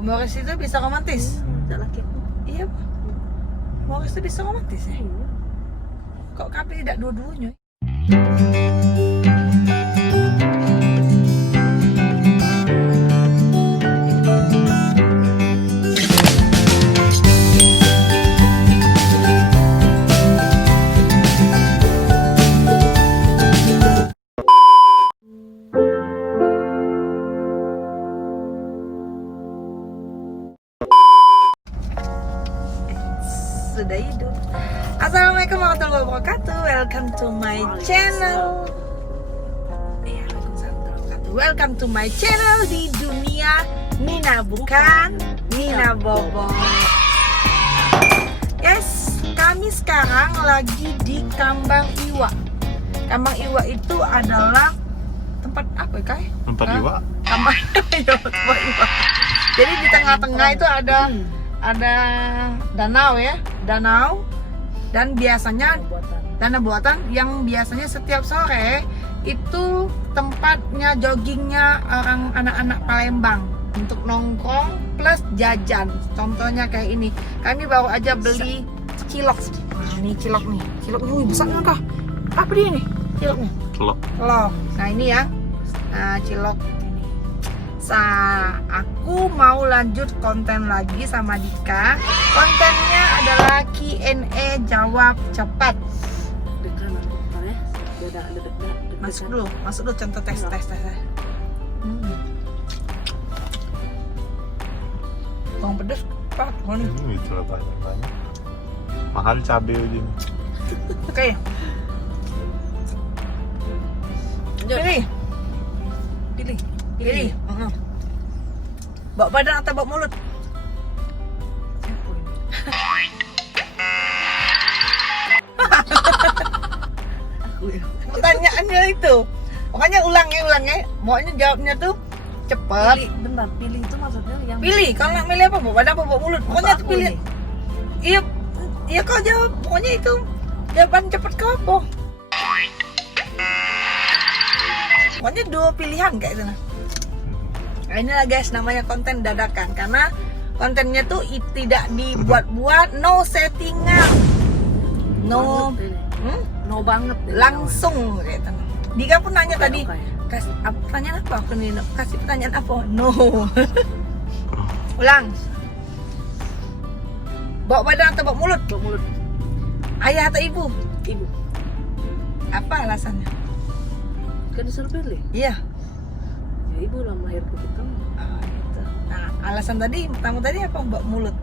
Humoris itu bisa romantis. Laki aku. Iya, Pak. Humoris itu bisa romantis ya. Iya. Kok Kapi tidak dua-duanya? Sudah hidup. Assalamualaikum warahmatullahi wabarakatuh. Welcome to my channel. Ya, Waalaikumsalam warahmatullahi wabarakatuh. Welcome to my channel di dunia Nina, bukan Nina Bobo. Yes, kami sekarang lagi di Kambang Iwa. Kambang Iwa itu adalah tempat apa ya, Kai? Tempat iwa? Kambang Iwa, tempat Iwa. Jadi di tengah-tengah itu ada danau ya, danau, dan biasanya danau buatan yang biasanya setiap sore itu tempatnya joggingnya orang anak-anak Palembang untuk nongkrong plus jajan. Contohnya kayak ini, kami baru aja beli cilok. Nah, ini cilok nih, ciloknya wih besar kan kah? Apa dia nih ciloknya? Telok. Telur. Nah ini ya, nah cilok. Aku mau lanjut konten lagi sama Dika. Kontennya adalah Q&A jawab cepat. Masuk dulu contoh tes. Bawang pedas, Pak. Mana? Ini coba banyak. Mahal cabai aja nih. Oke. Pilih. Bawa badan atau bawa mulut? Pertanyaannya itu, makanya ulangnya. Maunya jawabnya tuh cepet. Bentar, pilih itu maksudnya yang Pilih, kalau nak milih apa? Bawa badan apa bawa mulut? Pokoknya aku pilih. nih. Iya kau jawab. Pokoknya itu jawaban cepet kau apa? Pokoknya dua pilihan kayak itu. Nah inilah guys, namanya konten dadakan. Karena kontennya tuh tidak dibuat-buat, no settingan, no banget deh. langsung gitu. Dika pun nanya tadi, Oke. kasih pertanyaan apa aku nih? Kasih pertanyaan apa? No. Ulang. Bawa badan atau bawa mulut? Bawa mulut. Ayah atau ibu? Ibu. Apa alasannya? Kan disuruh pilih. Iya. Ya ibu lah melahirkan kita. Oh, gitu. Nah, alasan tadi, pertama tadi apa? Bawa mulut.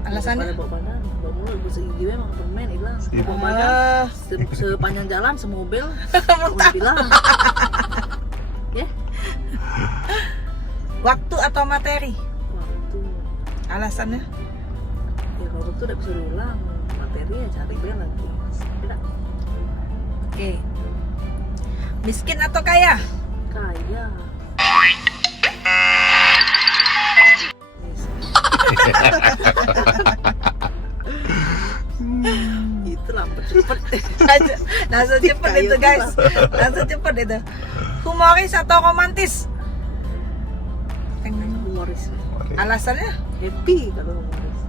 Alasannya? Bawa badan, bawa mulut, bersegigiwe memang permen hilang. Ibu. Bawa badan, sepanjang jalan, semobil, bilang. Ya, Waktu atau materi? waktu. Alasannya? Ya kalau waktu udah bisa diulang, materi ya cari bel lagi. Tidak Oke. Miskin atau kaya? kaya. Itu lambat cepet. Langsung cepet itu guys. Langsung cepet itu. Humoris atau romantis? Humoris. Alasannya? Happy kalau humoris.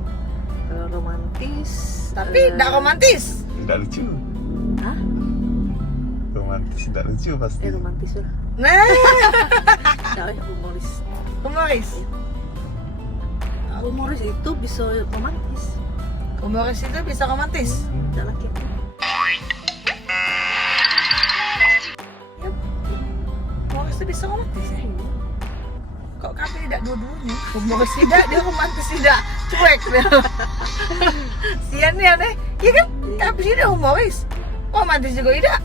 Kalau romantis. Tapi tidak romantis. Tidak lucu. Hah? Romantis tidak lucu pasti. Romantis lah. Nah, Kau humoris. humoris. Humoris itu bisa romantis. Humoris itu bisa romantis. Tidak laki aku. Yap. Humoris itu bisa romantis ya. Kok Kapi tidak dua-duanya? Humoris tidak, dia romantis tidak. Cuek dia. Sian ya deh. Iya kan? Kapi tidak humoris. Romantis juga tidak.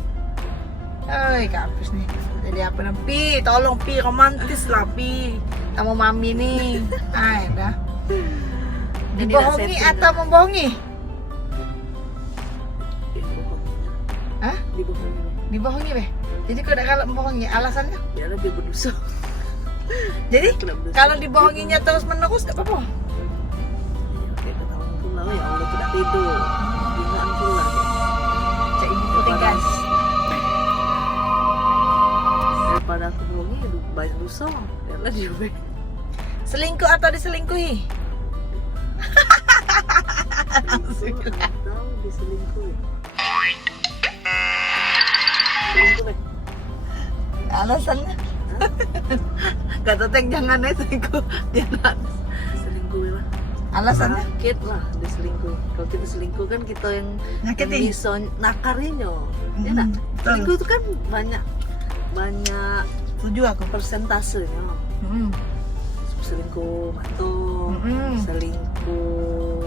Oi, Kapis nih. Jadi apa nih? Pi, tolong Pi, romantis lah Pi. Sama Mami nih. Ah, dah. Dibohongi atau membohongi? Hah? Dibohongi. Dibohongi beh. Jadi kalau membohongi, alasannya? Ya lebih berdosa. Jadi Kena berdosa. kalau dibohonginya terus menerus gak apa-apa. Ya, kayak ketahuan pula ya Allah tidak tidur. Bingaan pula. Cek ibu putih guys. Daripada aku bohongi, banyak dosa. Ya lah dia. Selingkuh atau diselingkuhi? Selingkuh atau diselingkuhi? Selingkuh deh. Alasannya? Kata Teng jangan deh selingkuh. Jangan. Selingkuhi lah. Alasannya? Sakit lah diselingkuhi. Kalau kita selingkuh kan kita yang Nyakitin. bisa nakarinya. Ya Mm, nak? betul. Selingkuh itu kan banyak Setuju aku. persentasenya. Mm. Selingkuh matong, Mm-mm. selingkuh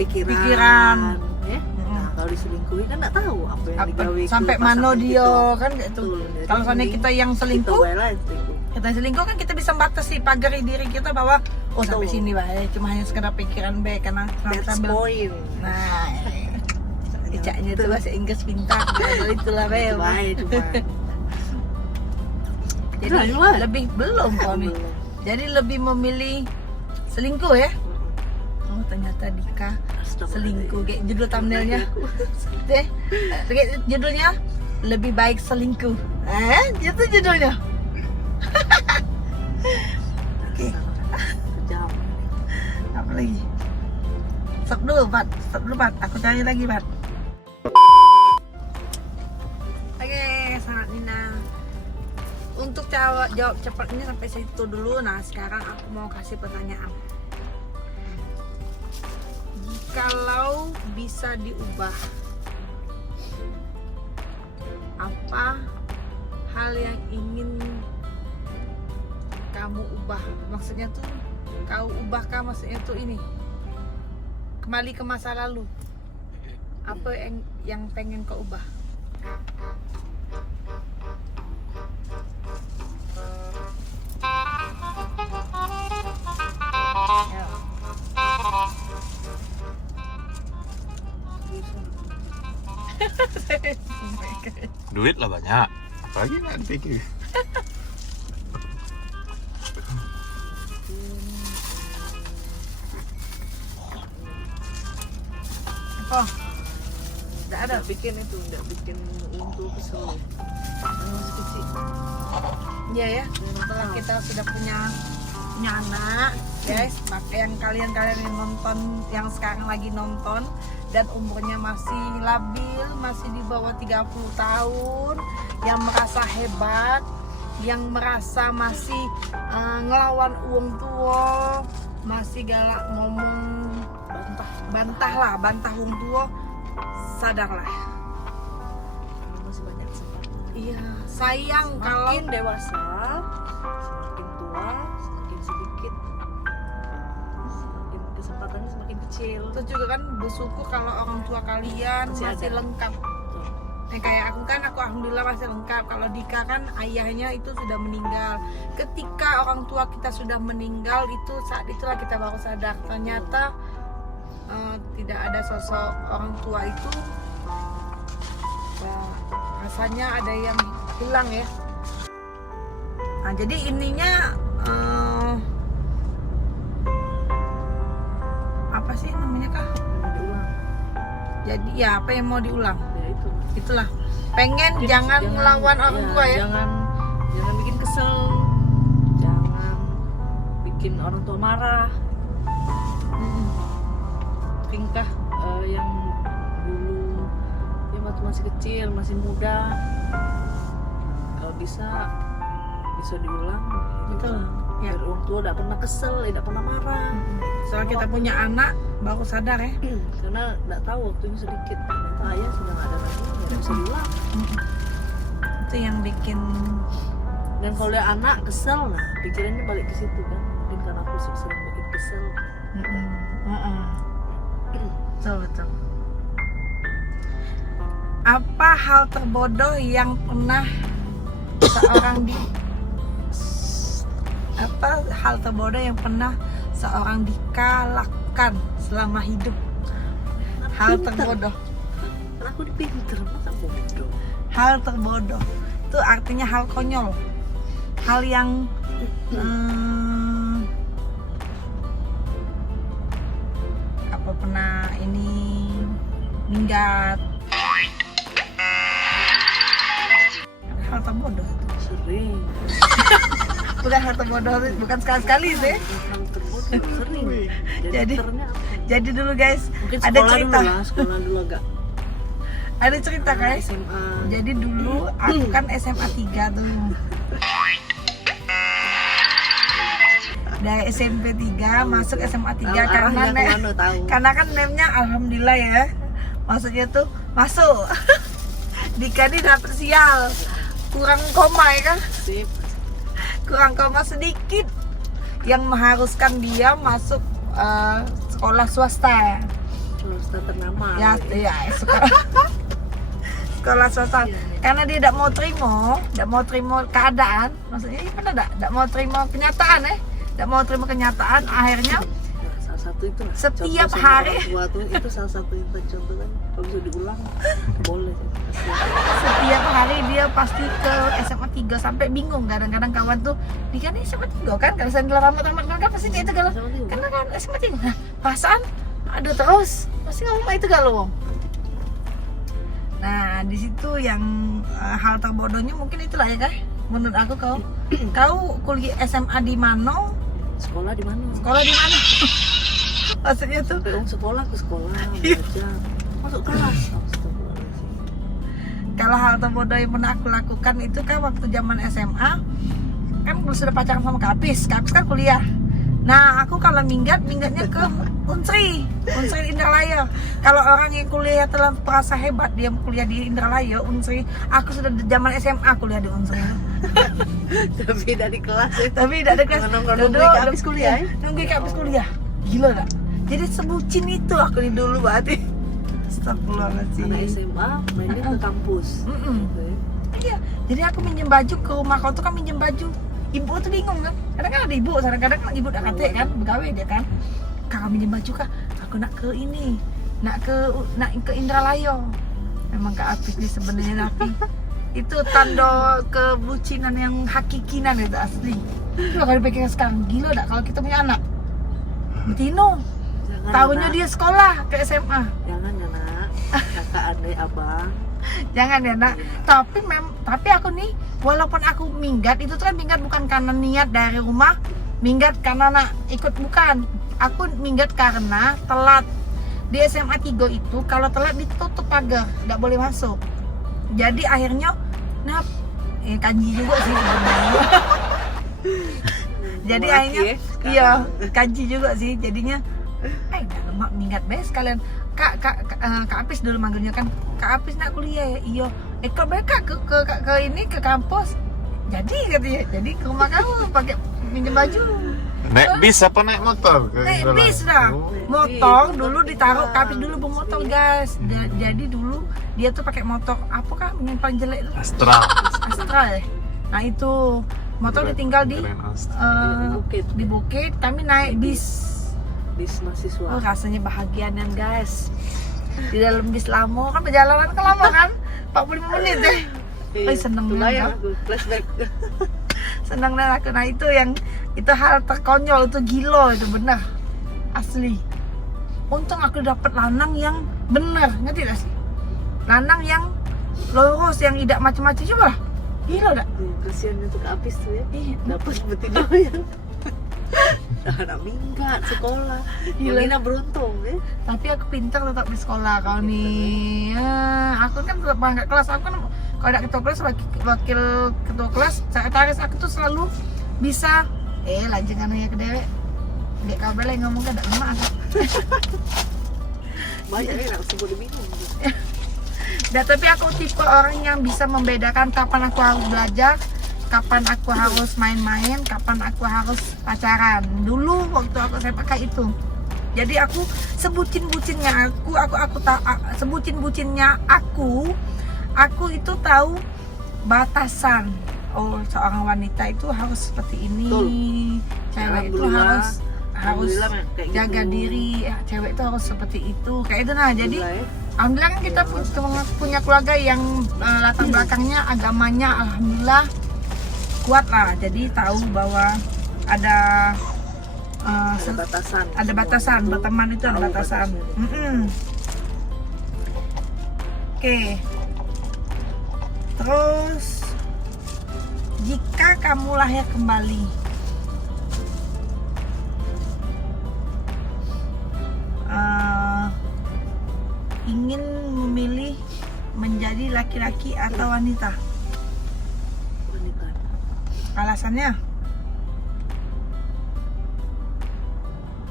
pikiran. ya. Mm-mm. Nah, kalau diselingkuhi kan nggak tahu apa yang digawe ke Sampai pasangan mana dia kita. kan gitu. Betul. Jadi Kalau seandainya mending kita yang kita selingkuh, bae lah yang selingkuh. kita selingkuh kan kita bisa batasi pagari diri kita bahwa oh sampai Betul. sini baik, cuma hanya sekedar pikiran baik karena That's sambil point. nah icaknya itu bahasa Inggris pintar kalau itulah Itu Bel. baik cuma. Jadi Udah, lebih belum kau nih. Belum. Jadi lebih memilih selingkuh ya. Oh ternyata Dika selingkuh. Kayak judul thumbnailnya. Deh, kayak judulnya lebih baik selingkuh. Itu judulnya. Oke. Kejam. Apa lagi? Stop dulu, Pat. Aku cari lagi, Pat. Oke, sangat Nina. Untuk jawab cepatnya sampai situ dulu. Nah, sekarang aku mau kasih pertanyaan. Jikalau bisa diubah, apa hal yang ingin kamu ubah? Maksudnya tuh kau ubahkah, maksudnya tuh ini kembali ke masa lalu. Apa yang pengen kau ubah? Ya. Duit lah banyak. Apalagi nggak dipikir. Apa? Tidak ada. Nggak bikin untuk kesel. Masih kecil. Iya ya. Setelah kita sudah punya anak, guys, pakai yang kalian yang nonton, yang sekarang lagi nonton dan umurnya masih labil, masih di bawah 30 tahun, yang merasa hebat, yang merasa masih ngelawan uang tua, masih galak ngomong bantah uang tua, sadarlah. Masih banyak kesempatan. Iya, sayang kalau Makin dewasa, semakin tua, semakin sedikit, semakin kesempatannya semakin kecil. itu juga kan bersyukur kalau orang tua kalian Masih masih ada. lengkap. Kayak aku kan, aku alhamdulillah masih lengkap. Kalau Dika kan ayahnya itu sudah meninggal. Ketika orang tua kita sudah meninggal, itu saat itulah kita baru sadar ternyata tidak ada sosok orang tua itu. Rasanya ada yang hilang ya. Nah, jadi ininya apa sih namanya kah? Diulang. Jadi ya apa yang mau diulang? Ya itu. Itulah pengen jangan melawan orang tua ya. Jangan bikin kesel, jangan bikin orang tua marah. Tingkah yang dulu ya waktu masih kecil, masih muda, kalau bisa diulang. Betul. Ya. Biar orang tua tidak pernah kesel, tidak pernah marah. Soalnya kita punya anak baru sadar ya. Karena tidak tahu waktunya sedikit. Ternyata ayah sudah nggak ada lagi, nggak bisa diulang. Itu yang bikin Dan kalau dia anak kesel, nah pikirannya balik ke situ kan. Mungkin karena aku sering bikin kesel. betul. Apa hal terbodoh yang pernah seorang Dika lakukan selama hidup? Hal terbodoh. Karena aku dipinter, masa bodoh. Hal terbodoh itu artinya hal konyol, hal yang apa pernah ini minggat, hal terbodoh itu. Sering. bukan harta bodoh, bukan sekali-sekali sih. Sering. Jadi- Ternyata apa? Jadi dulu guys, Mungkin ada sekolah cerita. dulu lah, sekolah dulu agak. Ada cerita guys. SMA. Jadi dulu aku kan SMA 3 tuh. Dari SMP 3 masuk SMA 3 Tahu karena arahnya kemana, tahu. karena kan name-nya alhamdulillah ya. Maksudnya tuh masuk. Dikadi dapet sial. Kurang koma ya kan? Sip. Kurang koma sedikit yang mengharuskan dia masuk sekolah swasta. Swasta ternama. Ya, sekolah sekolah swasta. Iya. Karena dia tidak mau terima keadaan. Maksudnya ini benar tidak mau terima kenyataan tidak mau terima kenyataan. Akhirnya Nah, salah satu itu lah. Setiap Contoh sama hari. orang tua tuh, itu salah satu yang contoh kan. Kalau bisa diulang, boleh sih. setiap hari dia pasti ke SMA 3 sampai bingung. Kadang-kadang kawan tuh di kan SMA 3 kan, kalau saya ramat-ramat kan pasti dia itu galau. SMA 3. Karena kan SMA 3. Nah, perasaan ada terus. Pasti ngomong itu galau. Nah, di situ yang hal terbodohnya mungkin itulah ya kan. Menurut aku kau kuliah SMA di mana? Sekolah di mana? Sekolah di mana? Maksudnya tuh Sampai sekolah ke sekolah, Iya. belajar. Masuk kelas. Astagfirullahaladzim. kalau hal terbodoh yang pernah aku lakukan itu kan waktu zaman SMA kan sudah pacaran sama Kapis kan kuliah. Nah aku kalau minggatnya ke Unsri Indralaya. Kalau orang yang kuliah telah merasa hebat dia kuliah di Indralaya Unsri, aku sudah di zaman SMA kuliah di Unsri. Tapi dari kelas ya. Tapi tidak ada kelas. Nunggu habis kuliah ya? Nunggu habis kuliah. Gila gak? Jadi sebucin itu aku di dulu berarti. Astagfirullahaladzim. Anak SMA mainnya ke kampus. Mm-mm. Gitu ya. Iya, jadi aku minjem baju ke rumah kau tuh kan minjem baju. Ibu tuh bingung kan, kadang kan ada ibu, kadang-kadang kan ibu udah kate kan, begawe dia kan. Kakak minjem baju kak, aku nak ke ini, nak ke Indralaya. Memang Kak Apis nih sebenarnya tapi itu tanda kebucinan yang hakikinan itu asli. Coba kalau dipikir sekarang gila dak kalau kita punya anak. Betino, Jangan, tahunnya Nak. dia sekolah ke SMA. Jangan ya nak. Kakak adek abang. Jangan ya nak. Tapi aku nih walaupun aku minggat itu tuh kan minggat bukan karena niat dari rumah, minggat karena nak ikut bukan. Aku minggat karena telat. Di SMA 3 itu kalau telat ditutup pagar, nggak boleh masuk. Jadi akhirnya kanji juga sih sebenarnya. Jadi Laki akhirnya ya, sekarang. iya kanji juga sih jadinya. Udah lemak minggat bes kalian. Kak Apis dulu manggilnya kan. Kak Apis nak kuliah ya. Iya. Kalau mereka ke ini ke kampus. Jadi katanya. Jadi ke rumah kamu pakai minjem baju. Naik bis apa naik motor? Naik bis dah. Oh. Motor dulu ditaruh Kak Apis dulu bermotor guys. Jadi dulu dia tuh pakai motor apa kah yang paling jelek itu? Astra. Astra ya. Nah itu motor ditinggal di Keren Astra. di bukit. Kami naik bis. Bis mahasiswa. Oh rasanya bahagianan guys. Di dalam bis lama kan perjalanan kan lama kan 45 menit deh. Iya, seneng itulah banget. yang aku flashback. Senang dan aku. Nah itu hal terkonyol, itu gila, itu benar asli. Untung aku dapat lanang yang benar, ngerti gak sih? Lanang yang lurus, yang tidak macam-macam. Coba lah, gila gak? Kasihan untuk Apis tuh ya. Iya. Dapat betina yang anak minggat sekolah. Gila. Gila beruntung ya. Tapi aku pintar tetap di sekolah kau nih. Aku kan tetap berangkat kelas. Aku kan kalau ada ketua kelas, wakil ketua kelas, sekretaris aku tuh selalu bisa. Jangan nanya ke dewek. Dek kabel yang ngomong kan ada emak. Banyak ya nak sebut bingung. Tapi aku tipe orang yang bisa membedakan kapan aku harus belajar, kapan aku harus main-main, kapan aku harus pacaran. Dulu waktu aku SMA kayak itu. Jadi aku sebutin-bucinnya aku itu tahu batasan. Oh, seorang wanita itu harus seperti ini. Betul. Cewek itu Alhamdulillah. harus Alhamdulillah, kayak jaga gitu. diri. Cewek itu harus seperti itu. Kayak itu nah. Jadi Alhamdulillah ya. alhamdulillah kan kita punya keluarga yang latar belakangnya agamanya alhamdulillah kuat lah. Jadi tahu bahwa ada batasan. ada batasan, berteman itu ada Tahu batasan. batasnya. Oke. Terus Jika kamu lahir kembali, ingin memilih menjadi laki-laki atau wanita? Wanita. Alasannya?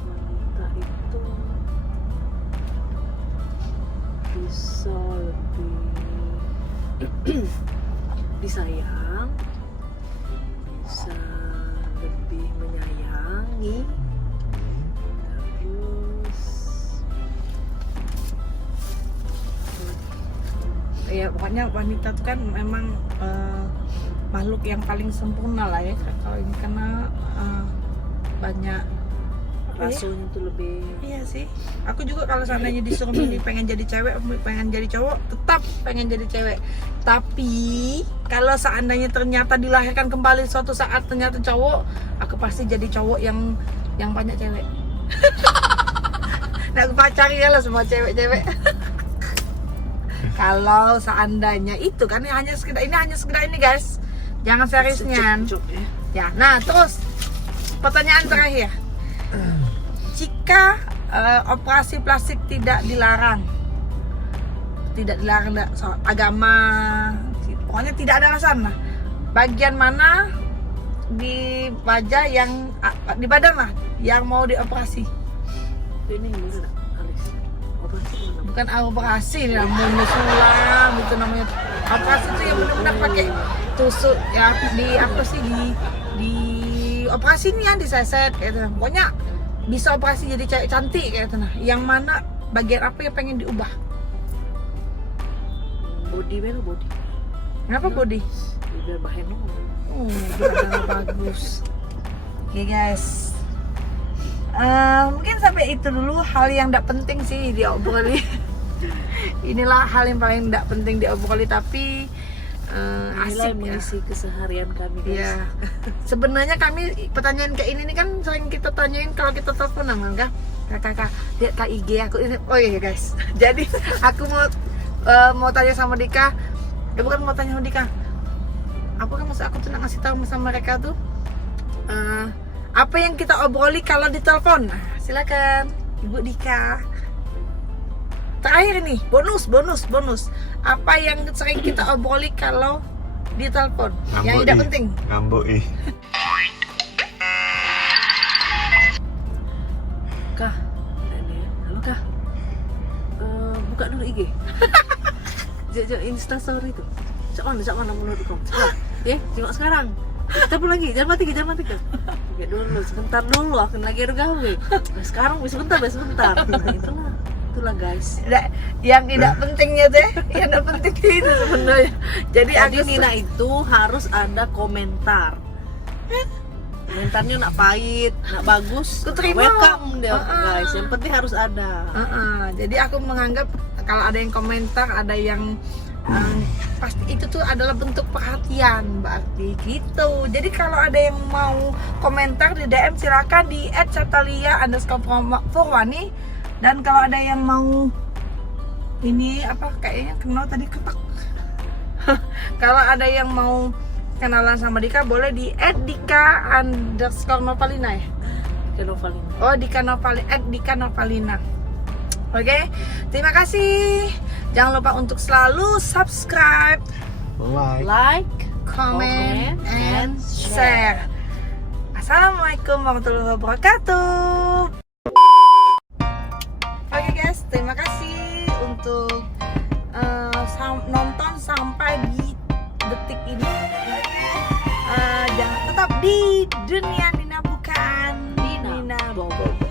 Wanita itu bisa lebih disayang, bisa lebih menyayangi, terus Ya pokoknya wanita tuh kan memang makhluk yang paling sempurna lah ya kalau ini, karena banyak rasanya tuh lebih Iya sih, aku juga kalau seandainya disuruh milih pengen jadi cewek, pengen jadi cowok, tetap pengen jadi cewek. Tapi kalau seandainya ternyata dilahirkan kembali suatu saat ternyata cowok, aku pasti jadi cowok yang banyak cewek. Nah, aku pacari ya lah semua cewek-cewek. Kalau seandainya itu kan ini hanya sekedar ini guys, jangan seriusnya. secuk ya. Ya, nah terus pertanyaan terakhir. Jika operasi plastik tidak dilarang soal agama, pokoknya tidak ada alasan lah. Bagian mana di wajah di badan lah yang mau dioperasi? Ini yang bener nggak, Alis? Operasi mana? Bukan operasi nih, namanya sulam itu namanya. Operasi itu yang benar-benar pakai tusuk ya, di operasi nih ya, diseset kayak gitu. Pokoknya bisa operasi jadi cewek cantik kayak gitu. Nah, yang mana bagian apa yang pengen diubah? Body bener body. Kenapa body? Biar bahan Biar bagus. Oke guys, mungkin sampai itu dulu hal yang tidak penting sih diobroli. Inilah hal yang paling tidak penting diobroli, tapi Inilah asik ya. mengisi keseharian kami guys. Iya. Sebenarnya kami pertanyaan kayak ini nih kan sering kita tanyain kalau kita telepon kan. Kakak, lihat kak IG aku ini. Oh iya guys. Jadi aku mau tanya sama Dika. Bukan mau tanya sama Dika. Apa kan maksud aku tuh nak ngasih tahu sama mereka tuh apa yang kita obroli kalau ditelepon. Nah, silakan Ibu Dika. Terakhir ini bonus. Apa yang sering kita obroli kalau ditelepon yang tidak penting? Ngambuk Kah, ini ya. Halo Kah, buka dulu IG. Jangan Instastory tuh. Cak mana menurut kamu? Coba, ya, cuma sekarang. Coba lagi, jangan mati Kak. Oke dulu, sebentar dulu, aku lagi ada gawe. Nah, sekarang sebentar. Nah, itulah guys. Yang tidak pentingnya deh, yang tidak penting itu sebenarnya. Jadi Nina itu harus ada komentar. Komentarnya nak pahit, nak bagus, Aku terima. welcome dia guys. Yang penting harus ada. Jadi aku menganggap kalau ada yang komentar, ada yang pasti itu tuh adalah bentuk perhatian berarti gitu. Jadi kalau ada yang mau komentar di DM silakan di @catalia_furwani. Dan kalau ada yang mau ini apa kayaknya kenal tadi ketak. Kalau ada yang mau kenalan sama Dika boleh di @dika_nopalina ya. Kenovalina. Oh, Dika Nopalina. Oke, terima kasih. Jangan lupa untuk selalu subscribe, Like, comment, and share. Assalamualaikum warahmatullahi wabarakatuh. Oke guys, terima kasih untuk nonton sampai di detik ini. Jangan tetap di dunia Nina, bukan di Nina Bogor.